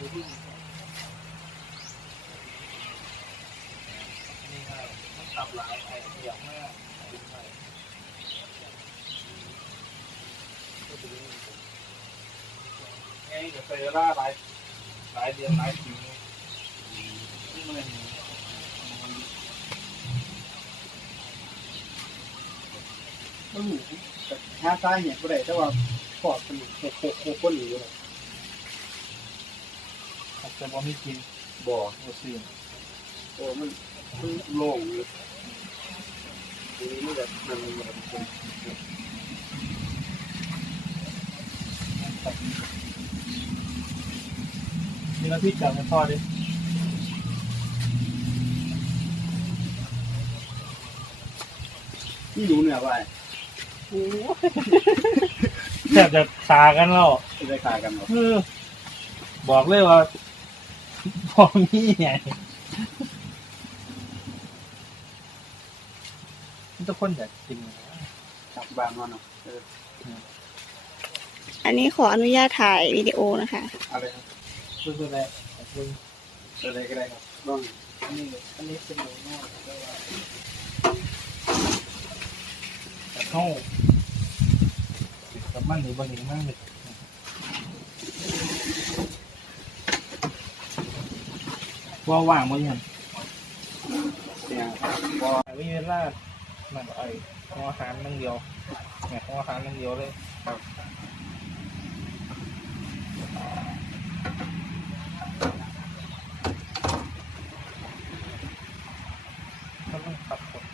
นี่ไงมันตับหลายไอ้เสียงมากไงเดี๋ยวไปล่าหลายหลายเดือนหลายปีนี่มันต้องหนีแต่หาสาเหตุบ่ได้แต่ว่าปอดเป็นโคโคโคคนอยู่เลย จะบ่มีกินบ่อโอซีนโอ้มันมันโล่งอยู่ทีนี้มันแบบมันมันแบบนนี่นะพี่จับให้พ่อดิที่รู้เนี่ยว่าแทบจะคากันแล้วจะขากันหรอบอกเลยว่า พอมีไงทุกคนอยากกินนะครับบางวันเนาะเอออันนี้ขออนุญาตถ่ายวิดีโอนะคะอะไรครับเพื่อนๆเลยเพื่อนอะไรก็ได้ครับบ้างอันนี้อันนี้เป็นหมูนอกแต่ว่าแต่เข้ากับมันหรือบะหมี่มากเลย ว่าว่างมั้ยยังเนี่ยพอวิเวลามันไอ้ของอาหารนั่งเดียวเนี่ยของอาหารนั่งเดียวเลยครับก็ต้องปรับกฎ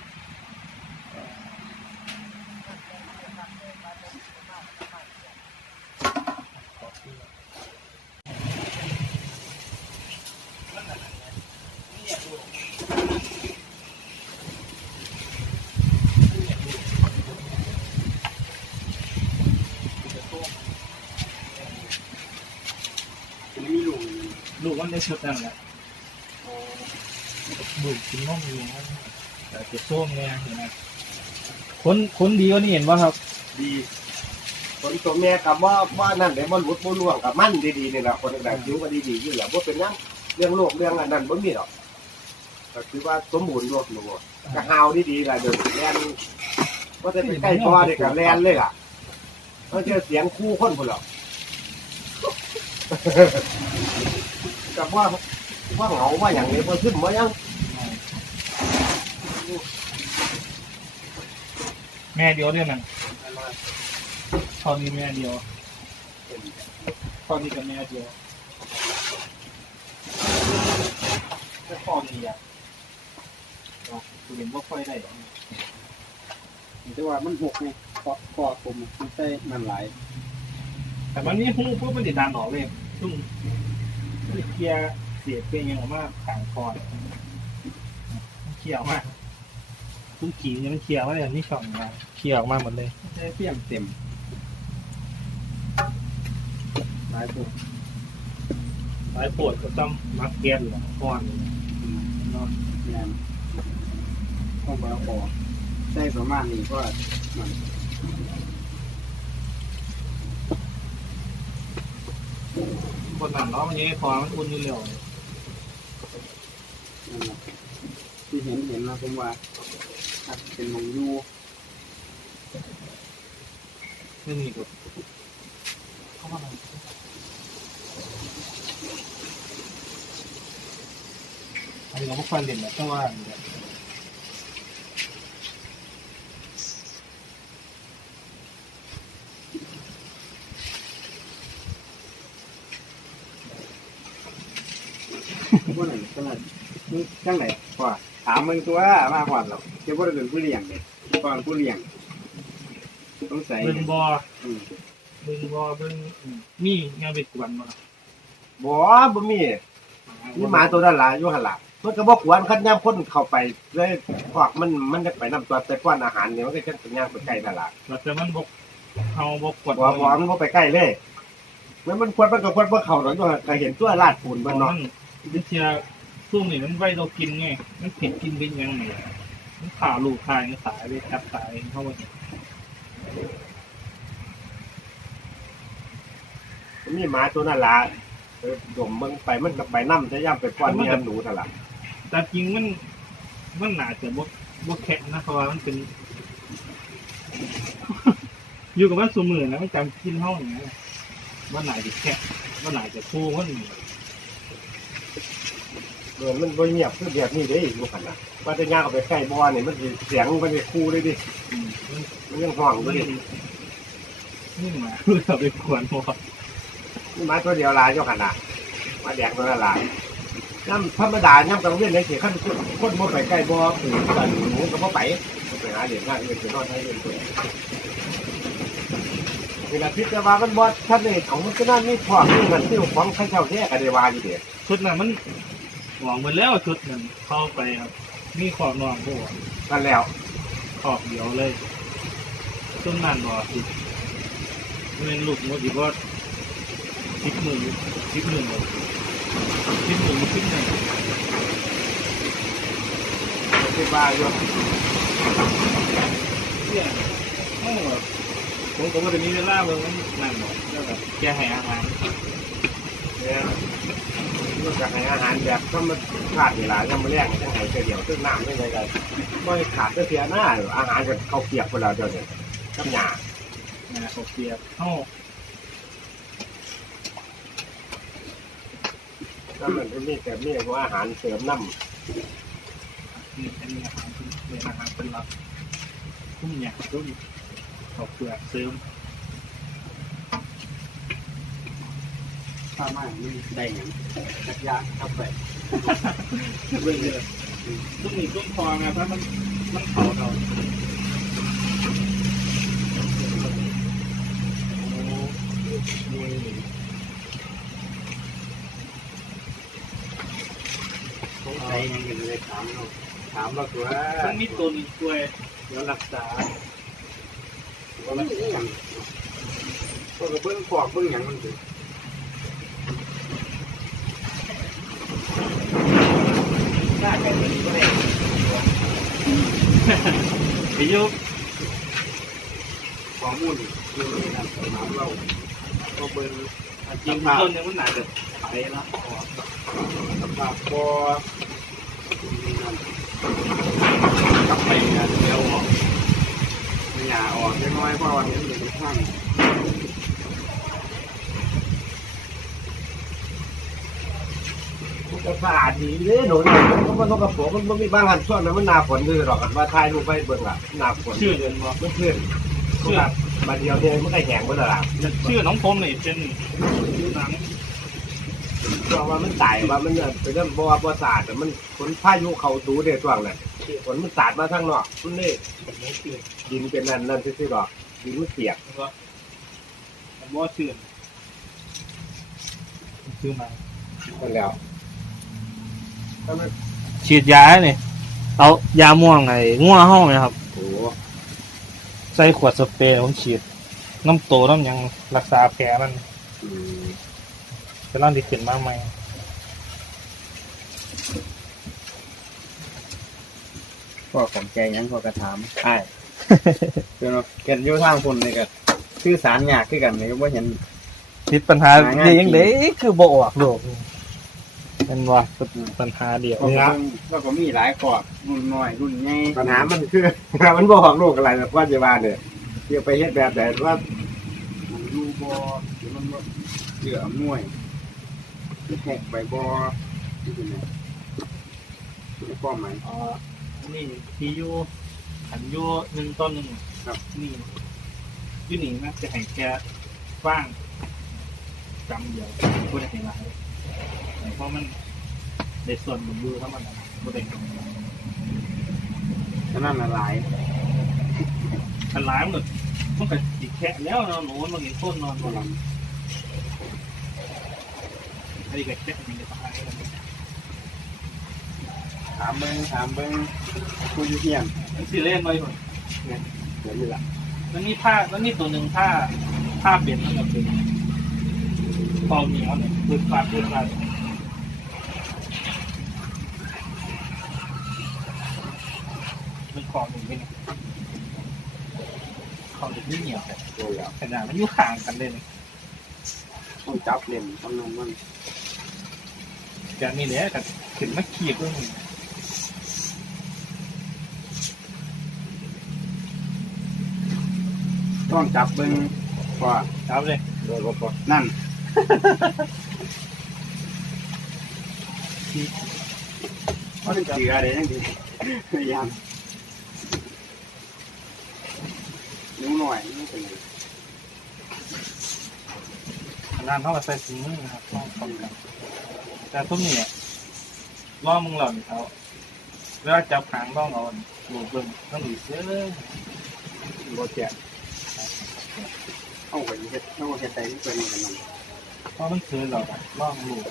มันมีลุง ลูก มันได้ชุดนั่นแหละลูกกินนมอยู่นะแต่จะส้มเนี่ยเห็นไหมคนคนดีก็นี่เห็นว่าครับ ดีคนตัวแม่กับว่าว่านั่นเดี๋ยวมันหลุดมันล่วงกับมันดีๆนี่แหละคนต่างๆคิ้วก็ดีๆอยู่แหละว่าเป็นนั่งเรื่องโลกเรื่องอันนั้นบ่มีหรอกก็คือว่าสมบูรณ์รวดหนูก็หาวดีๆล่ะเดี๋ยวแลนว่าจะไปใกล้พ่อเด็กกับแลนเลยล่ะเขาเจอเสียงคู่คนพุ่นหรอก กับว่าว่าเหงาว่าอย่างนี้พอขึ้นมายังแม่เดียวเนี่ยนั่นตอนนี้แม่เดียวตอนนี้กับแม่เดียวแต่พอนี้อะคุณเห็นว่าค่อยได้หรอแต่ว่ามันหกไงคอคอผมมันใช่มันหลายแต่มันนี่หูปุ๊บมันติดดันออกเลยซึ่ง เคลียร์เสียเป็นยังออกมาต่างคอนเคลียร์ออกมาทุกขีเนี่ยมันเคลียร์มาเลยนี่ช่องมาเคลียร์ออกมาหมดเลยใช่เพียงเต็มหลายตัวหลายปวดก็ต้องมักเกียร์หรือก้อนเนาะเนี่ยต้องไปเอาคอใช่ประมาณนี้ก็มัน บนหนังเนาะมันยังไม่พอมันอุ่นอยู่เร็วนั่นแหละที่เห็นเห็นนะผมว่าอาจจะเป็นมองยูไม่มีแบบเข้ามาอันนี้เราไม่ค่อยเล่นแบบแต่ว่าเนี่ย ว่าไหนขนาดมึง จังไหนว่าถามมึงตัวมาก่อนหรอกจะว่าเป็นผู้เลี้ยงเลยก่อนผู้เลี้ยงต้องใส่เบิ้งบออืมเบิ้งบอเบิ้งมีงานไปกวนมาบ่บ่มีนี่หมาตัวนั้นล่ะอยู่หั่นล่ะมันก็บ่ควรคันยามคนเข้าไปเลยพวกมันมันจะไปนำตัวแต่ก้อนอาหารเนี่ยมันก็จะเป็นย่างไปใกล้นั่นล่ะแต่มันบกเอาบกกดบ่บ่มันบ่ไปใกล้เลยมันมันควรมันก็ควรบ่เข้าดอกอยู่หั่นก็เห็นตัวลาดปูนมัมันนเนาะวิทยา ช่วงนี้มันไว้เรากินไง มันผิดกินเป็นยังไงมันข่าวลูกทายมันสายไปจับสายเข้ามามีหมาตัวนั้นล่ะไปเออดมเบิ่งไปมันก็ไปนํจะย่ำไปป้อนเมียหนูเท่าล่ะแต่จริงมันมันหนาจะบกบกแข็งนะเพราะว่ามันเป็น อยู่กับมันสูมือนะมันจำกินห้องอย่างเงี้ยว่าหนาจะแข็งว่าหนาจะฟูว่าหนี เออมันบ่เงียบคือแบบนี้เด้ลูกหั่นน่ะว่าจะย่างเอาไปใกล้บ่อนี่มันสิเสียงมันสิคู่เลยดิอืมมันยังห้องอมัยู่นดินี่มาเราไปขวนหัวนี่มาตัวเดียวลายเจ้าหั่นน่ะมาแดงตัวละลายย่ำธรรมดาย่ำกลางเวียนได้สิคันคนบ่ไปใกล้บ่อปืนกันหนูก็บ่ไปไปหาเด็กงานเอื่นไปนอนให้เอื่นตัวเวลาพิจารณามันบ่ทันได้ของมันก็นั่นนี่พอนี่มันที่ของข้าเจ้าแท้ก็ได้ว่าอยู่เด้ชุดนั้นมัน หวังไปแล้วชุดนั้นเข้าไปครับมีขอบนอนบัวนั่นแล้วขอบเดียวเลยต้นนั้นบ่สิเป็นลูกมดอีกว่าทิปมือทิปมือบ่ทิปมือทิปไหนคิดว่าอยู่เนี่ยไม่แบบผมก็ว่าจะมีเวลาเบิ่งมันนั่นบ่แล้วแบบแกให้อาหารเนี่ย มันก็ให้อาหารแบบธรรมชาติเวลายังมาแรงจังไห้เสียเดียวซึ่งน้ำไม่ได้เลยไม่ขาดก็เสียหน้าอาหารก็เข้าเปียกเวลาเดียวเนี่ยกับหยานะเขาเปียกเอ้าถ้ามันก็มีแต่มีว่าอาหารเสริมน้นี่อันนี้อาหารเป็นอาหารเป็นหลักทุ่มหยาทุ่มเขาเปลือกเสริม ถ้าไม่ได้หยังจักยานครับไปเรื่อยๆทุ่มนี่ทุ่มพอไงเพราะมันมันเผาเราสงสัยยังอยู่เลยถามเราถามเราตัวมันมีตัวนี้ช่วยเดี๋ยวรักษาว่ามันเป็นหยังพวกกระเบื้องฟอกเบื้องหยังมันสิได้แค่นี้ก็ได้ไปยุบข้อมูลอยู่ในนั้นถามเราก็เบิ่งจริงต้นเนี่ยมันหนาจะไปแล้วสภาพบ่นั่นกลับไปงานเดียวออกหญ้าออกเล็กน้อยเพราะว่าเห็นอยู่ข้าง ก็สะอาดดีเลยหนูนี่มันมันต้องกระโปงมันมีบางอันช่วงนั้นมันหนาฝนด้วยหรอกว่าทายรูปไปเบิ่งอะหนาฝนชื่อเดือนบอกมันเพื่อนครับมาเดียวเนี่ยมันก็แห้งหมดแล้วล่ะชื่อน้องพรมนี่เป็นชื่อหนังเพราะว่ามันตายว่ามันเนี่ยเป็นเรื่องบ่บ่สะอาดแต่มันฝนพายุเขาดูเด้ช่วงนั้นฝนมันสาดมาทางนอกมันนี่ดินเป็นนั่นนั่นซื่อๆดอกดินมันเปียกแล้วก็ผมว่าชื่อชื่อหนังนั่นแล้ว ฉีดยาเนี่ยเอายาม่วงไอ้ง่วห้องนะครับ โอ้ใส่ขวดสเปรย์ผมฉีด น้ำโตน้ำหยังรักษาแผลมันอืมเป็นร่างที่ขึ้นมาใหม่พ่อของแกยังพ่อกระถามใช่เดี๋ยวเกิดอยู่ทางคนนี่ก็คือสารยากคือกันนี่ก็บ่เห็นติดปัญหาหาง่ายเดียวยังเด้คือบ่ออกโลก เป็นว่าปัญหาเดียวเพราะว่าเราก็มีหลายขอบรุ่นน้อยรุ่นใหญ่ปัญหามันคือ มันบ่ออกโรคอะไรแบบว่าจะว่าเนี่ยเดี๋ยวไปเฮ็ดแบบไหนว่าดูบ่หรือมันบ่เสือมวยคือแหกไปบ่ที่เป็นไงคือป้อมไหมเอ่อนี่ที่อยู่ขันอยู่หนึ่งต้นหนึ่งครับนี่อยู่นี่นะจะให้แกฟ้างจำเดียวบ่ได้ให้หลาย เพราะมันในส่วนมันอยู่เท่ามันนะบ่ได้ฉะนั้นละหลายอันหลายมันก็มันก็สิแค่แล้วเนาะหนูมันเห็นคนนอนบ่หลับอันนี้ก็แค่มันจะตายแล้วถามเบิ่งถามเบิ่งผู้อยู่เฮียนมันสิเล่นไว้ก่อนเดี๋ยวนี้ล่ะมันมีผ้ามันมีตัวหนึ่งผ้าผ้าเบ็ดมันก็เป็นคอเหนียวเนี่ยปืนฟาดปืนฟา ดมันคอหนึ่งไม่เนี่ยคอหนึ่งไม่เหนียวแต่โอ้ยแล้วขนาดมันอยู่ห่างกันเลยนะต้องจับเล่นต้องนั่นมันมจากนี้เนี่ยกับขึ้นมาขีดเพิ่งต้องจับเบิ่งว่าครับเลยโดนบ่พอนั่นเขาเป็นเสืออะไรนั่นดีพยายาม น่อยนี่เป็นไงขนาดเท่ากับใส่ถุงมือนะครับลองเข้ากันแต่ทุกเนี่ยล่อมึงเหล่านี้เขาเวลาจับหางล่องเอาหลูกเบิ่งต้องหลีเสื้อเลยโรเจ็ตเข้าไปเฮ็ดเข้าไปเฮ็ดใจที่เป็นกันมันเพราะมันคือเราแบบล่องหลูก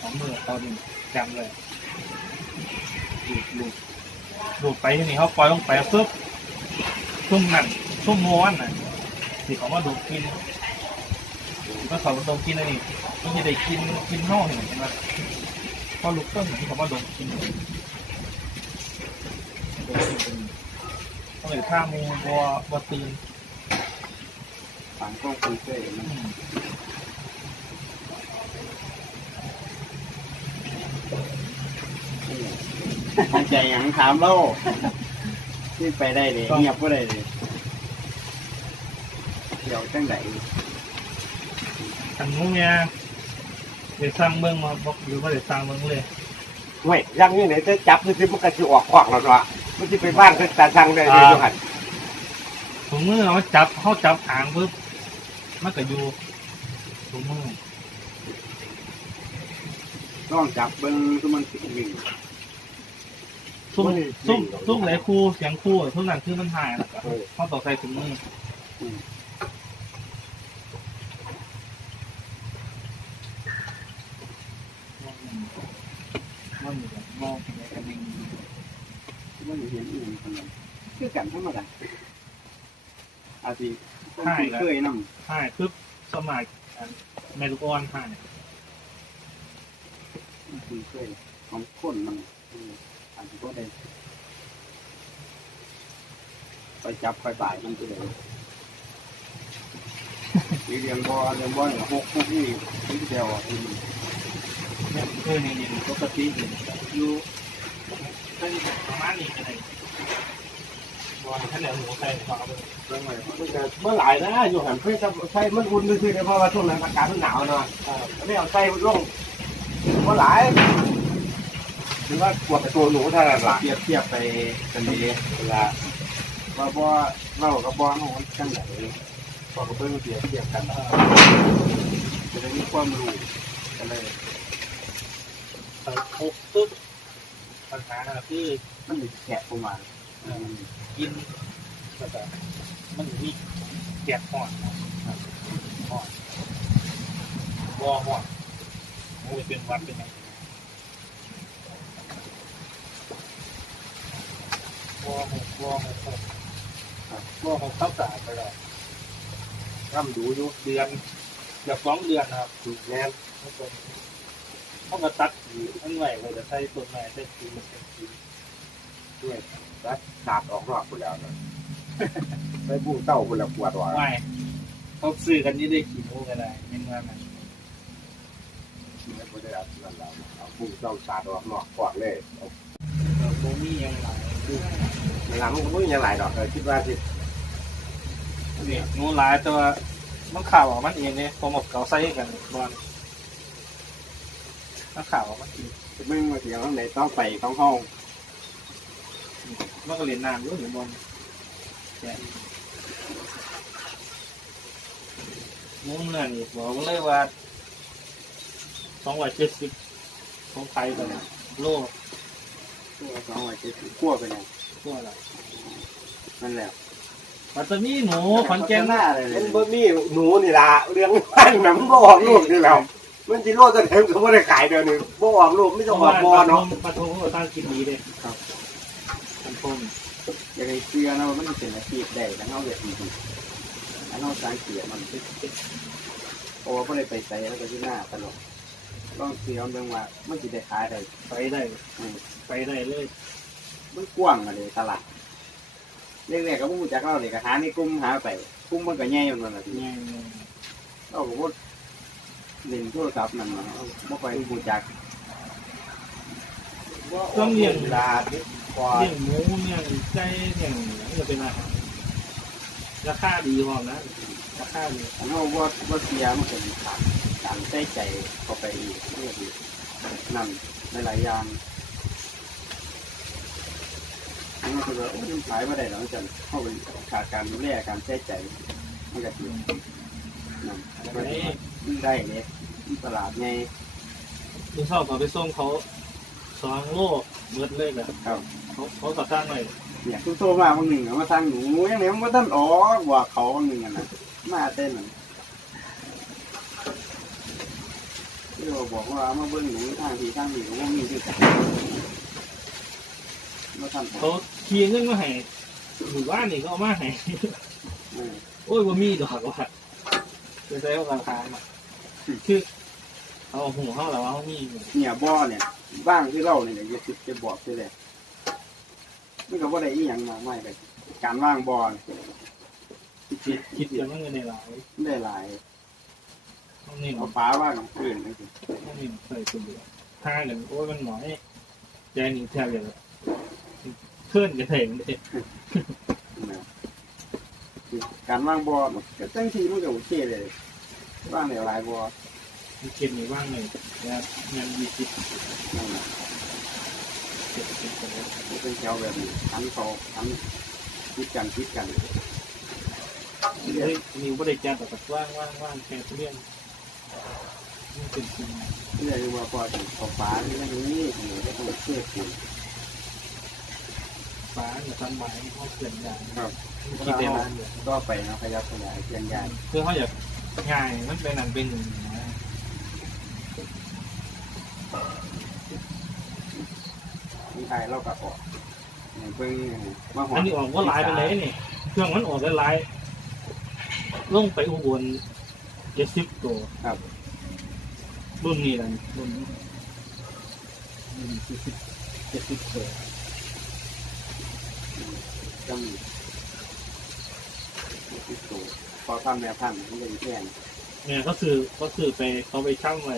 ของมือเขานี่จำเลยหลูกหลูกหลูกไปที่นี่เขาปล่อยลงไปปุ๊บชุ่มนั่น ชุ่มม้วนน่ะสิเขามาดูกินก็เขามาดมกินอันนี้มันจะได้กินกินน่องเห็นไหมพอลูกต้นที่เขามาดมกินต้องเลยข้ามูบัวบัวตื่นต่างต้องคุยเสื้อมันอืมทางใจอย่างถามเล่าที่ไปได้เลยเงียบก็ได้เลย เดี๋ยวจังไหนอันนู้นเนี่ยเดี๋ยวสร้างเมืองมาบอกอยู่ว่าเดี๋ยวสร้างเมืองเลยเว้ยยังนี่ไหนจะจับคือสิมันก็สิออกขวางแล้วเนาะมันสิไปบ้านคือตาสั่งได้เลยอยู่หั่นถุงมือเขาจับเขาจับหางปุ๊บมันก็อยู่ถุงมือต้องจับเบิ้งทุกมันสิวิ่งซุ่มซุ่มซุ่มไหนคู่เสียงคู่ทุกนั้นคือมันหายแล้วก็เขาต่อใส่ถุงมือมันมีแบบมองในกระดิ่ง มันเห็นอีกคนนึง คือกันธรรมดาอาทิต้องเคยนั่งหายปุ๊บสมัยอันแมลูกออนหายคุยเคยของคนมันอันที่ก็ได้ไปจับไปบ่ายมันไปเลยมีเรียงบอเรียงบอเนี่ยหกหกนี่ที่เดียวเนี่ยเออนี่นี่ปกติอยู่เป็นประมาณนี้ก็ได้ บอลท่านเหลือหมูใส่ขวาไปเรื่องอะไรมันก็เมื่อหลายนะอยู่หันเพื่อจะใช้มันอุ่นซื่อๆเพราะว่าช่วงนั้นอากาศมันหนาวเนาะไม่เอาใส่ลงเมื่อหลายหรือว่าปวดตัวหนูเท่าหล่ะเทียบเทียบไปกันดีเวลาว่าบ่เล่ากับบ่เฮาจังไดพอกับเบิ่งเทียบเทียบกันจะได้มีความรู้กันเลยปุ๊บปัญหาคือมันมีแกะประมาณ กินแล้วก็มันมีแกะห่อนห่อนวอห่อนมันเป็นวัดเป็นอย่างวอหกวอหกหกวอหกเข้าสารไปแล้วร่ำดูอยู่เดือนเกือบสองเดือนนะครับแน่นเขาก็ตัดอยู่อันไหวเลยจะใช้ต้นไม้ใช้ปีนใช้ปีนด้วยรั ดดาบออกนอกไปแล้วนะใส่บู้เต้าคนละปวดว่ะไม่เขาซื้อกันนี่ได้ขี่โมกันได้ยังไงนะไม่ได้อัดนั่นแล้วเอาบู้เต้าสาดออกนอกปวดเลยเอาโมมี่ยังไงคือหลังมันก็ไม่มีอะไรหรอกเออคิดว่าสิเนี่ยงูร้ายแต่ว่ามันข่าวออกมันเองเนี่ยพอหมดเก่าใส่กันบอลมันข่าวออกมันกินมึงมาเสียงไหนต้องไปของห้อง มันก็เรียนนานด้วยหรือบอลแกงูเมื่อนี่บอกเลยว่าสองร้อยเจ็ดสิบของไทยกันโลตัวสองร้อยเจ็ดสิบขั้วไปไหนทั่วละนั่นแหละปัตตานีหนูขอนแก่นหน้าเลยมันบ่มีหนูนี่ล่ะเรื่องบ้านน่ะมันบ่ออกลูกนี่แล้วมันสิโลดจะเต็มก็บ่ได้ขายเดี๋ยวนี้บ่ออกลูกไม่ต้องออกบ่อเนาะปะทงเขาตั้งกินดีเลยครับ ปันทงอย่าไปเชื่อนะว่ามันเป็นอาชีพได้แต่เฮาเฮ็ดดีๆอันเฮาสร้างเกียรติมันโอ้บ่ได้ไปใส่แล้วก็ที่หน้าตลอดต้องเสียเรื่องว่ามันสิได้ขายได้ไปได้ไปได้เลย มันกว้างอะเลยตลาดเรียกๆก็บ่รู้จักเราเลยก็หาในกลุ่มหาไปกลุ่มมันก็ใหญ่มันน่ะเนี่ยเราก็บ่เล่นโทรศัพท์นั่นน่ะบ่ค่อยรู้จักต้องเลี้ยงลาดนี่ กว่าเลี้ยงหมูเลี้ยงไก่เลี้ยงหยังจะเป็นอาหารราคาดีพอมนะราคาดีอันนั้นว่าว่าเสียมันเป็นขาดการใส่ใจเข้าไปอีกนี่ก็คือนั่นหลายๆอย่างนนี้คือว่าโอ้ยมันขายมาได้แล้วจันเข้าไปขาดการดูแลการใส่ใจมันก็คือนั่นได้เลยตลาดไงลุงชอบก็ไปส่งเขา สองโลเบิดเลยแบบครับ เขาเขาก็สร้างไว้เนี่ยทุกโตมาบางหนึ่งเอามาทางหนูยังไงมันก็ต้นอ๋อกว่าเขาบางหนึ่งอะนะมาเต้นน่ะที่เราบอกว่าเอามาเบิ้งหนูทางทีทางนี้ก็ว่ามีที่กันมาทำเขาเคียงเงินมาให้หมู่บ้านนี่ก็เอามาให้ เออโอ้ยว่ามีดอกว่าจะใช้ราคามาคือเอาหูเขาแล้วว่าเขามีอยู่เนี่ยบ่อเนี่ย บ้างที่เราเนี่ยจะคิดจะบอกที่เลยนี่ก็บ่ได้อีหยังมากมายเลยการว่างบอเนี่ยคิดคิดกันว่าเงินในหลายได้หลายต้องนี่เอาฟ้าว่างพื้นนี่สิต้องนี่ใส่ตัวเดียวห้ากันโอ้ยมันหน่อยใจหนึ่งแทบอย่างเพื่อนกันเห็นเลยการว่างบอมันก็จังทีมันก็โอเคเลยว่างเนี่ยหลายบ่อ มีเก็บมีว่างหนึ่งแล้วเงินยี่สิบนั่นแหละเก็บเก็บไปแล้วมันเป็นแถวแบบนี้ทันเขาทันคิดกันคิดกันเฮ้ยนิวไม่ได้แจ้งแต่แบบว่างว่างว่างแค่เรื่องนี่เป็นจริงเรียกว่าพอถึงเขาฟ้าที่นั่นนี่อยู่ได้ต้องเชื่อคุณฟ้าเนี่ยทำไมเขาเปลี่ยนอย่างครับคิดได้ร้านเดียวก็ไปเนาะขยับขยายเพียงใหญ่คือเขาอยากง่ายมันเป็นอันเป็นหนึ่งนะ ที่ ไทยเราก็ออกเพิ่งมาหออันนี้ออกว่าลายไปเลยนี่เครื่องมันออกได้ลายลงไปอุบลเจ็ดสิบตัวครับ รุ่นนี้แหละรุ่นนี้รุ่นเจ็ดสิบเจ็ดสิบตัวจะมีที่สูงพอทำแนวพันธุ์มันเป็นแค่นเนี่ยก็คือก็คือไปเขาไปช่างไว้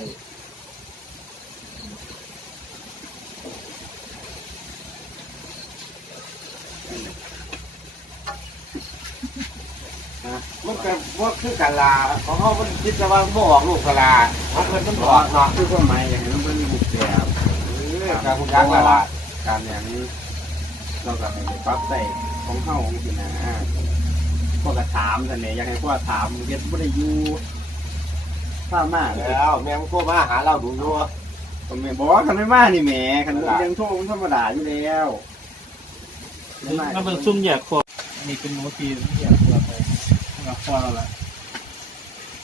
ก็ว่คือกะลาของเขามันคิดจะว่าบ่ออกลูกกะลาเขาเพิ่นมันออกเนาะคือความหมายอย่างนี้มันบุกแบบเออการคุณยักษ์ละล่ะการอย่างนี้เราก็ไปปรับใส่ของเข้าของสินะพวกกระถามแต่เนี่ยอยากให้พวกถามเก็บไม่ได้อยู่ถ้ามากแล้วแม่งโทรมาหาเราดูอยู่ผมไม่บอกว่าคันไม่มานี่แหมคันยังโทรมันธรรมดาอยู่แล้วมันเป็นซุ่มแยกครัวนี่เป็นโมทีซุ่มแยก ครัวไปกับครัวเราละ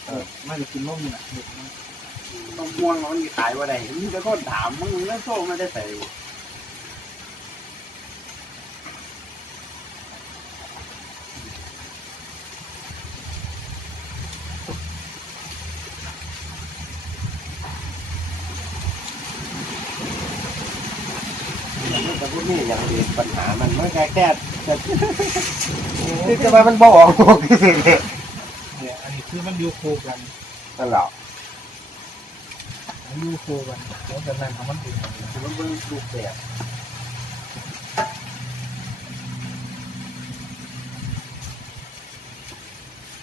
เออน่าจะกินนมนี่แหละมันต้องม่วงมันมีขายว่าไดมีแต่คนถามมึงแล้วโทรมาได้ใส่มันก็บ่มีอย่างอื่นปัญหามันไมันแค่แค่แต่ คือจะว่ามันบ่ออกลูกซื่อๆเนี่ยเนี่ยอันนี้คือมันอยู่คู่กันนั่นแหละมันอยู่คู่กันแล้วจากนั้นมันเป็นอย่างนี้มันเป็นรูปแบบ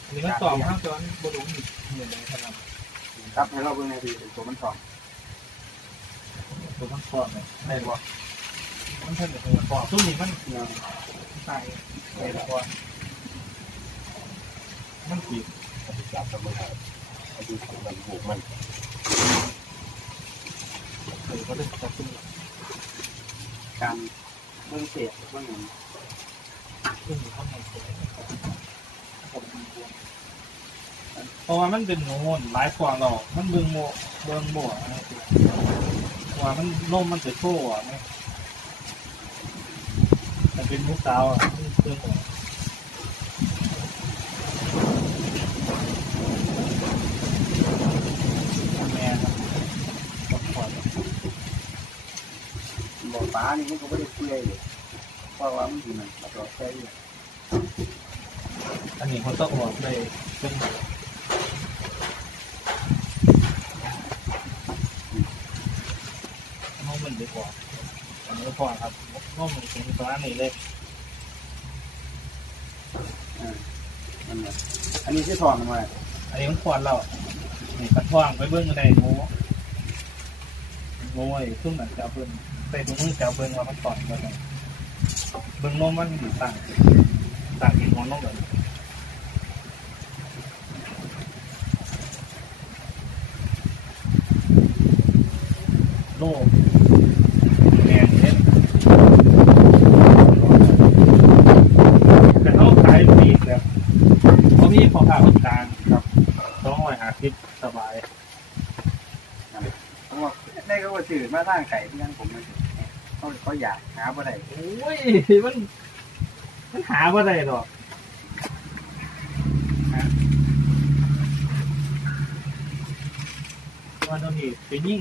อันนี้มันตอบห้างจอนบรุงเหมือนกันขนาดครับให้เราเบิ่งในทีตัวมันสองตัวมันคอดเลยได้บ่มันเท่ากับตัวคอดซุ่มนี่มัน เนาะตายไปแล้วว่ามันขีดจับกับมันเอาเอาดูของมันบุกมันเออก็เลยจับซุ่มการเบิ่งเศษเบิ่งหยังซุ่ข้างในเสียเพราะว่ามันเป็นโน่หลายกว่าเรามันเบิ่งโมเบิ่งโมอะไรตัวว่ามันนมมันจะโชว์อะ เป็นมุกสาวอะมันเบิ่งโมแม่ครับขอบคุณบ่อฟ้านี่มันก็ไม่ได้เปื่อยเลยเพราะว่ามันอยู่นั่นแล้วก็ใช้อันนี้เขาต้องออกเลยเป็นเขามันดีกว่านนี้พอครับน้องถึงร้านนี้เลย นเนี่ยอันนี้ที่ทองมาอันนี้มันควรเรานี่กระท่องไปเบิ้งกันได้โง่โง่ไอ้ซุ่มหนังจะเอาเบิ้งใส่ถุงมือจะเอาเบิ้งว่ามันก่อนก็ได้เบิ้งนมมันอยู่ต่างต่างกินหัวนมเลยโลกแมนเช่นแต่เขาขายปีกแบบเขามีพอค่าคนกลางครับสองร้อยห้าสิบสบาย เขาบอกได้ก็ว่าถือมา ทางไก่ที่นั่นผมม่ถือเขาเขาอยากหาบ่ได้โอ้ยมัน มันหาว่ได้หรอกฮะวันนี้ไปยิ่ง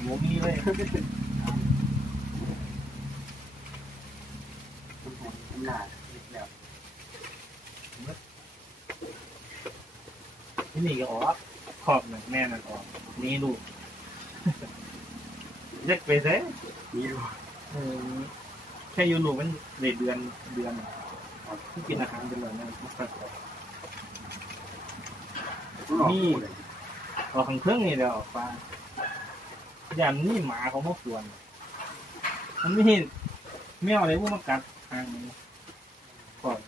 หมูมีเลยน้ำหนาแล้วที่นี่ก็ออกขอบหนึ่งแม่มันออกนี่ลูก เล็กไปเซ่มีดูเออแค่อยูลูกมันเดือนเดือนเดือนที่กินอาหารเป็นแบบนั้นมันก็ออกนี่ออกข้างเครื่องนี่เดี๋ยวออกฟ้าอย่างนี้หมาเขามาขวนมันไม่เห็นไม่เอาอะไรพวกมากัดทางนี้ก่อน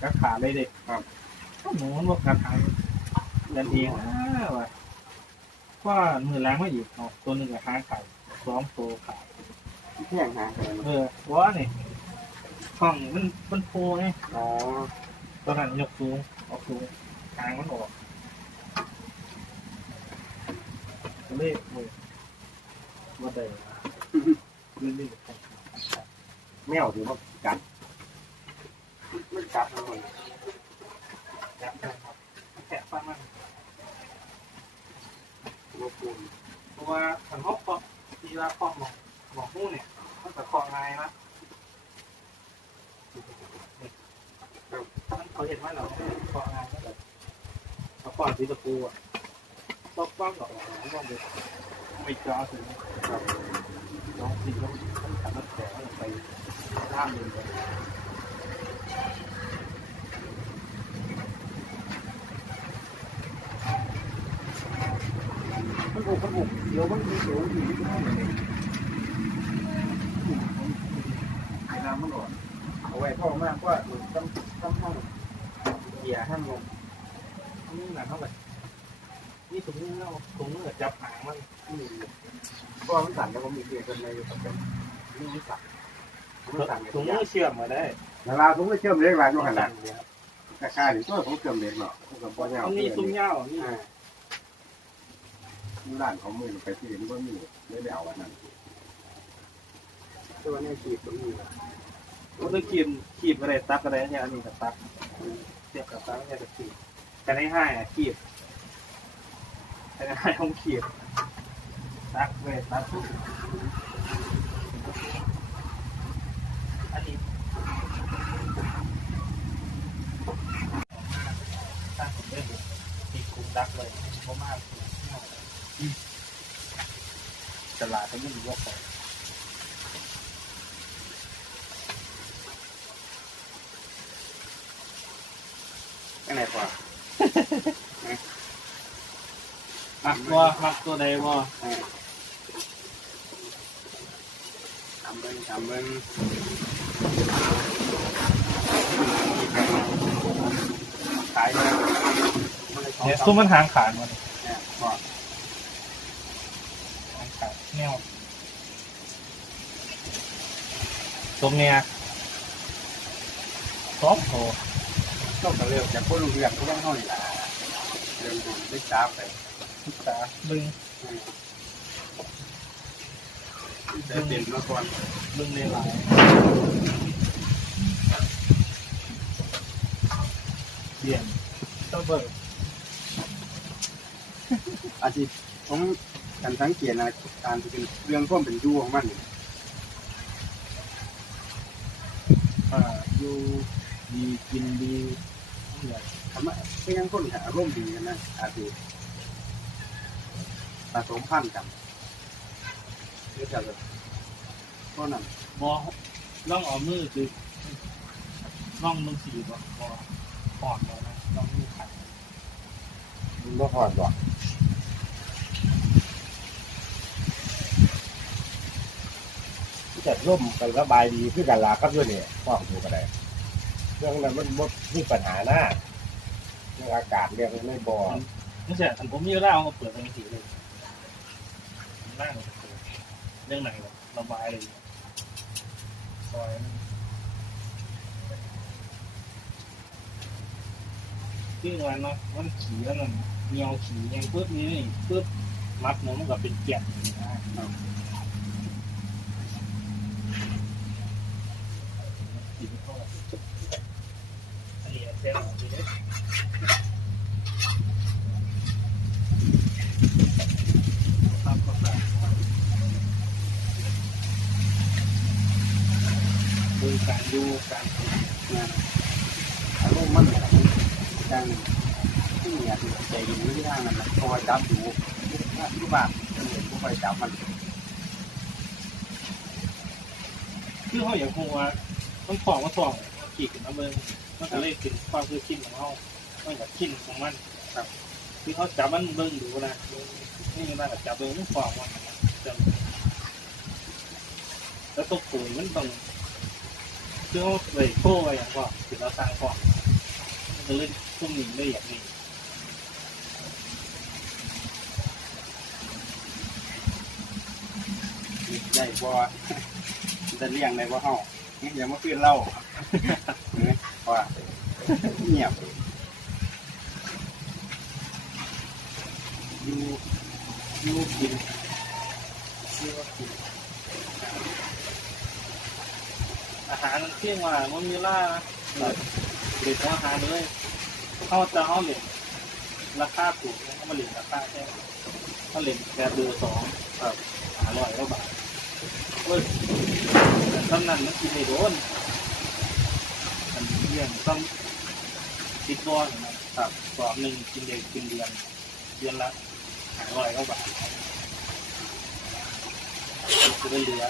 กัดขาเลยเด็กครับก็หมูมันบอกกัดทางกันเองนะว่ะ ว่ามือล้างมาอยู่เอาตัวหนึ่งกับห้างไข่สองตัวขาแข่งหากันเออว่านี่ห้องมันมันโพไงอ๋อตอนนั้นยกสูงออกสูงทางมันออกก็เลยโอ้ยว่าได้เรื่องนี้แมวถือว่ากัด มันจับทั้งหมด อยากได้ครับแค่ฟังมัน รบกวน เพราะว่าถังฮอกก็ทีละข้องหมองหมองหู้เนี่ยมันจะคลองง่ายนะมันเขาเห็นว่าเราคลองง่ายก็แบบเอาก่อน ที่ตะปูอะต้องป้องกับหลังว่าไปไม่จ้าถึงน้องสีต้องทำน้ำแข็งไปล่ามเลยมันบุกมันบุกเดี๋ยวมันมีเดี๋ยวมันมีที่ห้องไอ้น้ำมันอ่อนเอาไว้ท่อมากว่าต้องต้องห้องเกียร์ห้างลง นี่หนักเท่าไหร่นี่ถุงมือเราถุงมือจับหางมันเพราะมันสั่นแล้วผมมีเกลียร์กันในอยู่กับเป็นนี่มันสั่นมันสั่นถุงมือเชื่อมมาได้เวลาผมก็เชื่อมเล็กหลายอยู่ขนาดกระชาคาถึงตัวผมเชื่อมเล็กเนาะผมกับพ่อเงามันมีซุ้มเหย้านี่ร้านเขามือไปที่เห็นว่ามีไม่ได้เอาอันนั้นตัวนี้ขีดตรงนี้มันต้องขีบขีบอะไรตักอะไรเนี่ยอันนี้กับตักเทียบกับตักเนี่ยกับขีด บแต่ให้าอะขีบแต่ให้ต้องขีบตักเลยตักทุกอันนี้ตั้งผมได้ดูตีคุมดักเลยเพราะมากตลาดเขาไม่รู้ว่าของยังไงกว่า มักตัวมักตัวใดบ่ทำเบิ้งทำเบิ้งขายเลยมันเลยสองเนี่ยสามซุ้มมันหางขาดมันเนี่ยบอกหางขาดแนวตรงเนี้ยสองโถ ต้องกระเร็วจากพวกลูกเรียกก็ต้องห้อยละเรื่องดูได้จ้าไปศึกษาบึงได้เป็นมาก่อนบึงเลยหลายเรียนต้าเบิร์อาชีพผมการสังเกตนะการที่เป็นเรื่องความเป็นยู่ของมันอ่าอยู่ดีกินดี ทำไมเป็นยังคนหาอารมดีกันนะอาชีพผสมพันธุ์กันเดี๋ยวจะแบบเพราะนั่นบอล่องเอามือคือล่องมือสีบ่บอปอดแล้วนะล่องมือขัดมันบ่ฮอดดอกที่จะร่มกันสบายดีคือกันลาครับด้วยเนี่ยพ่ออยู่ก็ได้ รื่องนั้นมันบ่มีปัญหาหน้าเรื่องอากาศเรื่องไม่บ่ไม่ใช่ฉันผมมีเล่าเอาเปิดเป็นสีเลยนั่งเรื่องไหนระบายเลยซอยซึ่งวันเนาะมันขี่แล้วมันเงียวขี่ยังปุ๊บนี่ปุ๊บมัดมันก็เป็นเกียรนะอันนี้เส้นของนี้ครับก็แบบดูการดูการ งานอารมณ์มันแบบจังที่อยากใจเย็นไม่ได้นั่นแหละเพราะว่าจับอยู่ที่บ้านเห็นผู้ไปจับมัน คือเขาอย่างคงว่าต้องของว่าส่องขี่ขึ้นมาเบิ้งมันก็เลยเป็นความคือชินของเขามันกับชินของมันครับคือเขาจับมันเบิ้งดูนะนี่มันแบบจับเบิ้งมันฟองมันจับแล้วตัวปุ๋ยมันต้องคือเลยโค้ไว้อย่างว่าคือเราสร้างฟองมันเลยตุ้มหนิงได้อย่างนี้ใหญ่กว่า จะเลี้ยงในว่าเฮาอย่ามาขึ้นเล่าว่าเงียบยูยูกินอยู่กินอาหารเที่ยงว่ามันมีล่านะเด็ดอาหารเลยเขาจะเข้าเหรียญราคาถูกเขามาเหรียญราคาแค่เขาเหรียญแค่เบอร์สองครับอร่อยก็บาท เฮ้ยแต่ตอนนั้นมันกินไม่โดนมันเรื่องต้องติดบอลนะครับสอบหนึ่งกินเด็กกินเดือนเดือนละอร่อยก็บาทจะได้เหลือ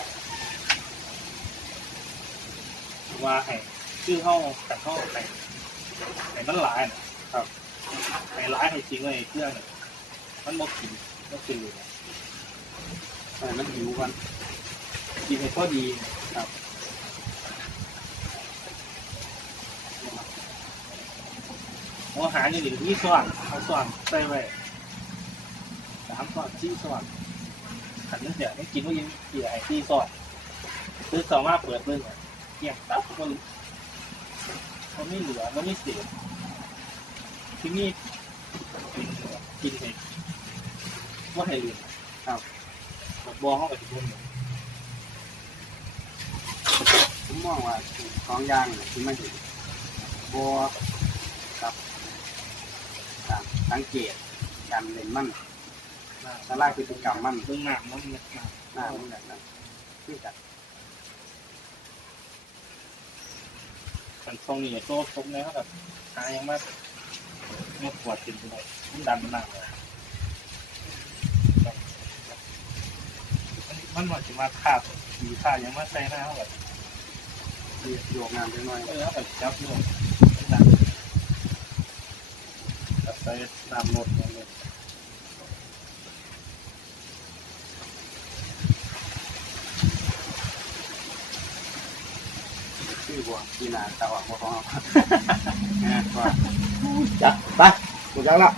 ว่าให้ชื่อห้องแต่ห้องไหนไหนมันหลายนะครับไหนหลายให้จริงเลยเครื่องเนี่ยมันบ่กินบกินเลยนะแต่มันหิวกัน กินให้พอดีครับหัวอาหารอย่างนี้มีส่วนเอาส่วนใส่ไว้สามส่วนสี่ส่วนขันนั่นเสียวไม่กินว่ยังเกี่ยไอ้สี่ส่วนคือสามารถเปิดเบิ่งเนี่ยเกี่ยงตับมันมันไม่เหลือมันไม่เสียที่นี่กินเห็ดว่าให้เหลือครับบบบอเข้าไปทุกคน ผมมองว่าสองอย่างเนี่ยที่มันเห็นบัวกับการสังเกตการเล่นมันสลายพฤติกรรมมันเรื่องหนักมันหนักหนักหน้ามันแบบนั้นคือกันมันทรงนี่โซ่ทรงเนี่ยเขาแบบหายังมาไม่ปวดกินไปเลยมันดันมันหนักเลยมันมันจะมาขาดสีขาดยังมาใส่หน้าเขาแบบ โยกงานไปหน่อยเออเขาแบบจับอยู่มันดันแบบใส่ตามรถเนี่ยเลยชื่อบัวที่นาตะวันบัวของเราเนี่ยว่าจ้ะไปกูจังละ